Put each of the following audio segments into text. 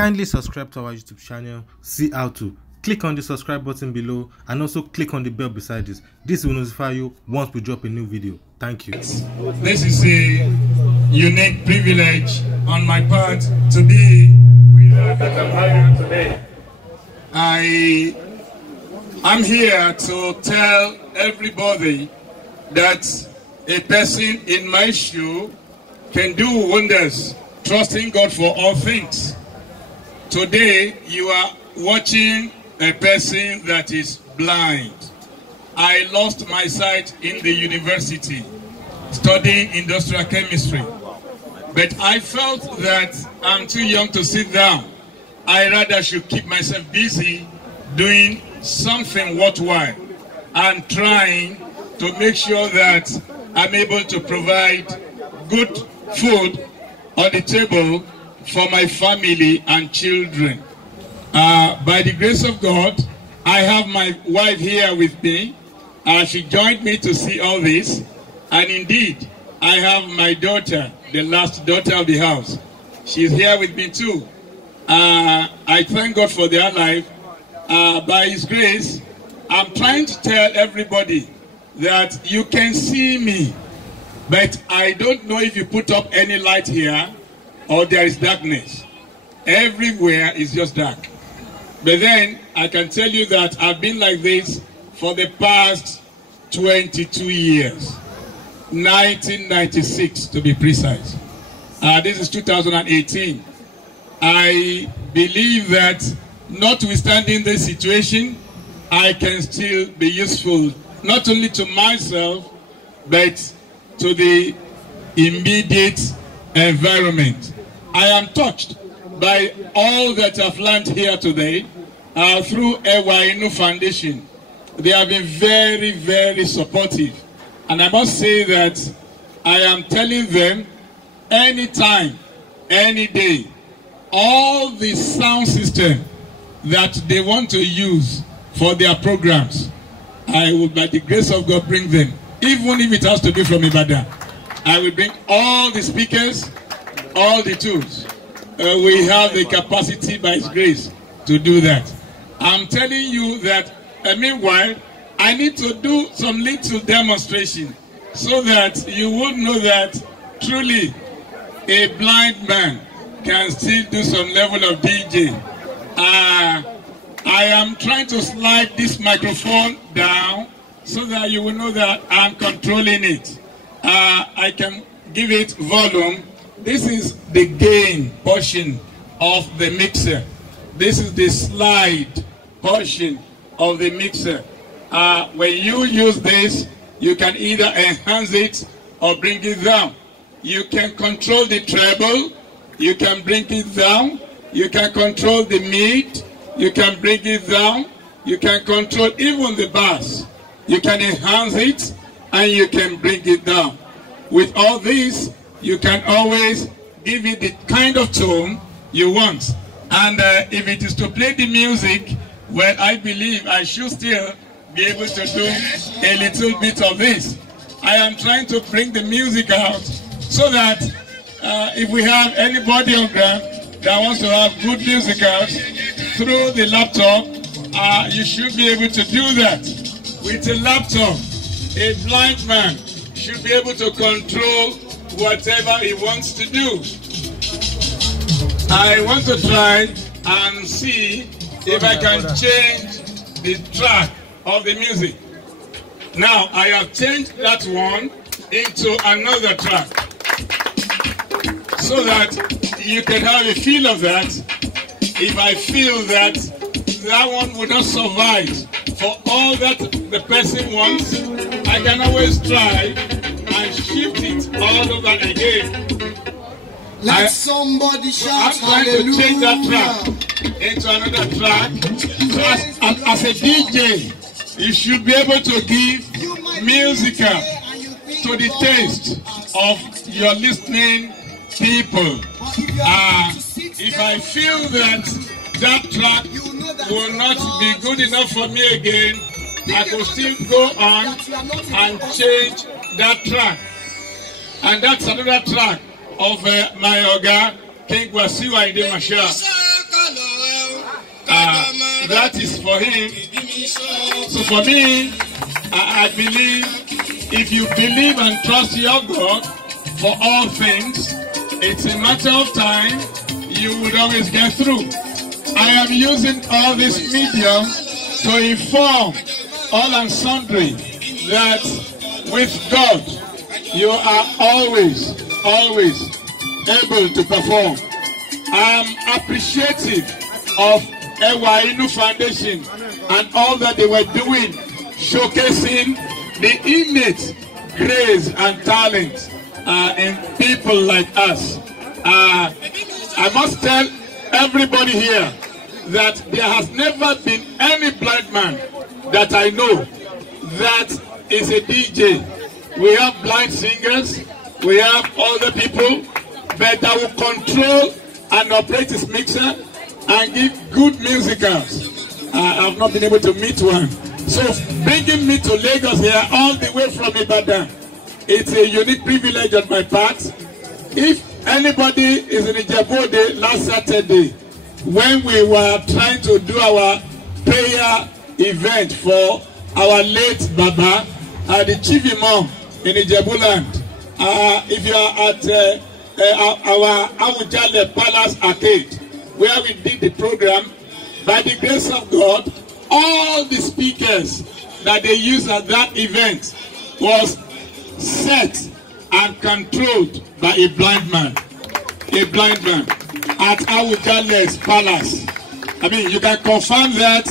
Kindly subscribe to our YouTube channel, see how to. Click on the subscribe button below and also click on the bell beside this. This will notify you once we drop a new video. Thank you. This is a unique privilege on my part to be with Dr. Mario today. I'm here to tell everybody that a person in my shoe can do wonders, trusting God for all things. Today, you are watching a person that is blind. I lost my sight in the university, studying industrial chemistry. But I felt that I'm too young to sit down. I rather should keep myself busy doing something worthwhile and trying to make sure that I'm able to provide good food on the table for my family and children. By the grace of God, I have my wife here with me. She joined me to see all this. And indeed, I have my daughter, the last daughter of the house. She's here with me too. I thank God for their life. By His grace, I'm trying to tell everybody that you can see me, but I don't know if you put up any light here or there is darkness. Everywhere is just dark. But then I can tell you that I've been like this for the past 22 years. 1996 to be precise. This is 2018. I believe that notwithstanding this situation, I can still be useful not only to myself but to the immediate environment. I am touched by all that I've learned here today through Ewainu Foundation. They have been very, very supportive. And I must say that I am telling them anytime, any day, all the sound system that they want to use for their programs, I will, by the grace of God, bring them. Even if it has to be from Ibadan, I will bring all the speakers, all the tools. We have the capacity by His grace to do that. I'm telling you that, meanwhile, I need to do some little demonstration so that you would know that truly a blind man can still do some level of DJ. I am trying to slide this microphone down so that you will know that I'm controlling it. I can give it volume. This is the gain portion of the mixer. This is the slide portion of the mixer. When you use this, you can either enhance it or bring it down. You can control the treble, you can bring it down, you can control the mid, you can bring it down, you can control even the bass. You can enhance it and you can bring it down. With all this, you can always give it the kind of tone you want. And if it is to play the music, well, I believe I should still be able to do a little bit of this. I am trying to bring the music out so that if we have anybody on ground that wants to have good music out through the laptop, you should be able to do that. With a laptop, a blind man should be able to control whatever he wants to do. I want to try and see if I can change the track of the music. Now I have changed that one into another track so that you can have a feel of that. If I feel that that one would not survive for all that the person wants, I can always try and shift it all over again. Let somebody shout hallelujah. I'm trying to change that track into another track. So as a DJ, you should be able to give musical to the taste of your listening people. If I feel that that track will not be good enough for me again, I could still go on and change that track. And that's another track of my Oga, King Wasiu Ayinde Marshal. that is for him. So for me, I believe if you believe and trust your God for all things, it's a matter of time you would always get through. I am using all this medium to inform all and sundry that with God you are always able to perform. I am appreciative of Ewa Inu Foundation and all that they were doing, showcasing the innate grace and talent in people like us. I must tell everybody here that there has never been any blind man that I know that is a DJ. We have blind singers, we have other people, but that will control and operate his mixer and give good musicals. I have not been able to meet one. So bringing me to Lagos here all the way from Ibadan, it's a unique privilege on my part. If anybody is in Ijebu last Saturday, when we were trying to do our prayer event for our late Baba, the chief imam in Ijebu land, if you are at our Awujale Palace Arcade, where we did the program, by the grace of God, all the speakers that they used at that event was set and controlled by a blind man. A blind man at Awujale's Palace. I mean, you can confirm that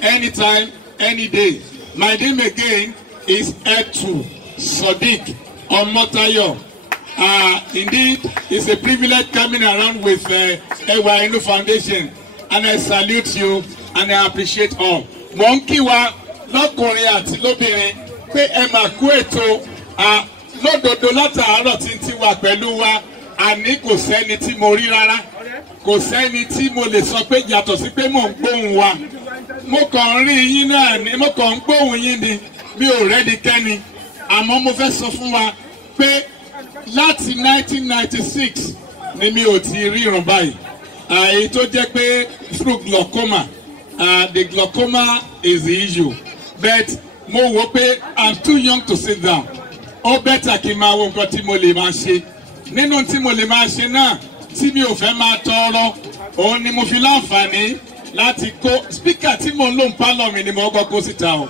anytime, any day. My name again is Etu Sadiq Omotayo. Indeed, it's a privilege coming around with Ewa Inu Foundation, and I salute you and I appreciate all. Monkey wa lọ́kùnrin àti lóbìnrin pé ẹ máa kú ètò lódodo látàárọ̀ tí ń ti wà pẹ̀lú wa, àní kò sẹ́ni tí mo rí rárá, kò sẹ́ni tí mo lè sọ pé yàtọ̀ sí pé mò ń gbóhùn wa. Mo kàn ń rí yín náà ni, mo kàn ń gbóhùn yín ni, mi ò rẹ́ni kẹ́ni. Àmọ́ mo fẹ́ sọ fún wa pé láti 1996 ni mi ò ti ríran báyìí. Èyí tó jẹ́ pé through glaucoma, the glaucoma is the issue. But mo wò pé I'm too young to sit down. Ó better kí n máa wo nǹkan tí mo lè máa ṣe. Nínú tí mo lè máa ṣe náà tí mi ò fẹ́ máa tọrọ, òun ni mo fi láǹfààní láti kó speaker tí mo ń lò ní pálọ̀ mi ni mo kọ́ kó síta o.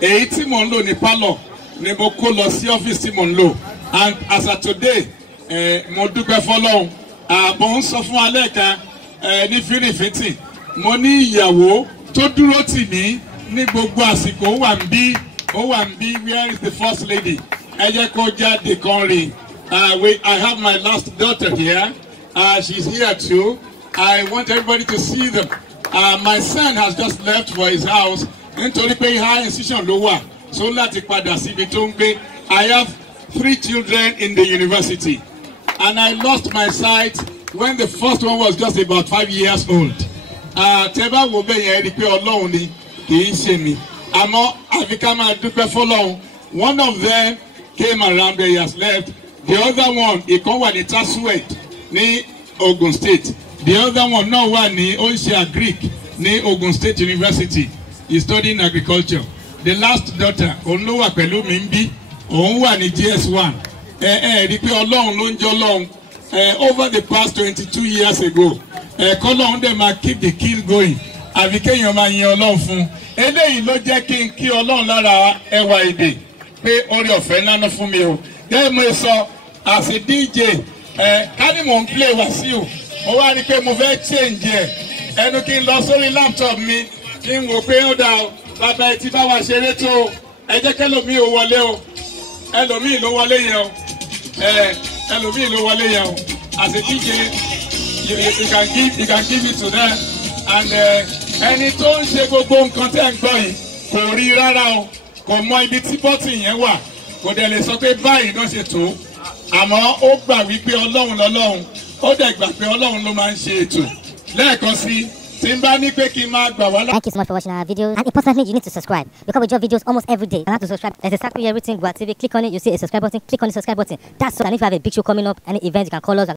Èyí tí mo ń lò ní pálọ̀ ni mo kó lọ sí ọ́fíìsì tí mo ń lò. And as of today, mo dúpẹ́ fọ́lọ́run. Mo ń sọ fún alẹ́ kan ní fínnífínntì. Mo ní ìyàwó tó dúró tì mí ní gbogbo àsìkò. Ó wà ń bí, where is the first lady? Ẹ jẹ́ kó jáde kan rìn. I have my last daughter here. She's here too. I want everybody to see them. My son has just left for his house. Nítorí pé high institution ló wà. So láti padà síbi tó ń gbé. I have 3 children in the university. And I lost my sight when the first one was just about 5 years old. Tẹ́bá wo bẹ́ẹ̀ yẹn rí pé Ọlọ́run ni kì í ṣe mi. Àmọ́ àfi ká máa dúpẹ́ fọ́lọ́run. One of them came around where he has left. The other one, ìkan wà ní Tasuwed ní Ogun State. The other one náà wà ní Onse Agric ní Ogun State University. He's studying agriculture. The last daughter, òun ló wà pẹ̀lú mi ń bí. Òun wà ní GS1. Rí pé Ọlọ́run ló ń jẹ́ Ọlọ́run. Over the past 22 years ago, kọ́lọ́run dẹ̀ máa keep the kill going. Àbí kéèyàn máa yin Ọlọ́run fún. Eléyìí ló jẹ́ kí n kí Ọlọ́run lára Ẹwà Èdè pé orí ọ̀fẹ́ náà fún mi o. Gẹ́gẹ́ mo sọ, as a DJ, ká ní mò ń play Wasiu, mo wá rí pé mo fẹ́ change ẹ̀. Ẹnu kí n lọ sórí laptop mi, kí n wò pé ó dà o, bàbá ẹ ti bá wa ṣeré tó o, ẹ jẹ́ kẹ́lòmíì ò wọlé o, ẹlòmíì ló wọlé yẹn o, ẹlòmíì ló wọlé yẹn o. As a DJ, you can give it to them, and ẹni tó ń ṣe gbogbo nǹkan tẹ́ ń gbọ́ yìí kò rí rárá o, kò mọ ibi tí bọ́tì yẹn wà, kò dẹ̀ lè sọ pé báyìí náà ṣe tó, àmọ́ ó gbà wípé Ọlọ́run lọ́lọ́run, ó dẹ̀ gbà pé Ọlọ́run ló máa ń ṣe ètò. Lẹ́ẹ̀kan sí, tí n bá ní pé kí n máa gbà wá. Thank you so much for watching our videos, and importantly, you need to subscribe because we drop videos almost every day. You have to subscribe. There's a circle here written Gua TV. Click on it, you see a subscribe button. Click on the subscribe button. That's so. And if you have a big show coming up, any event, you can call us.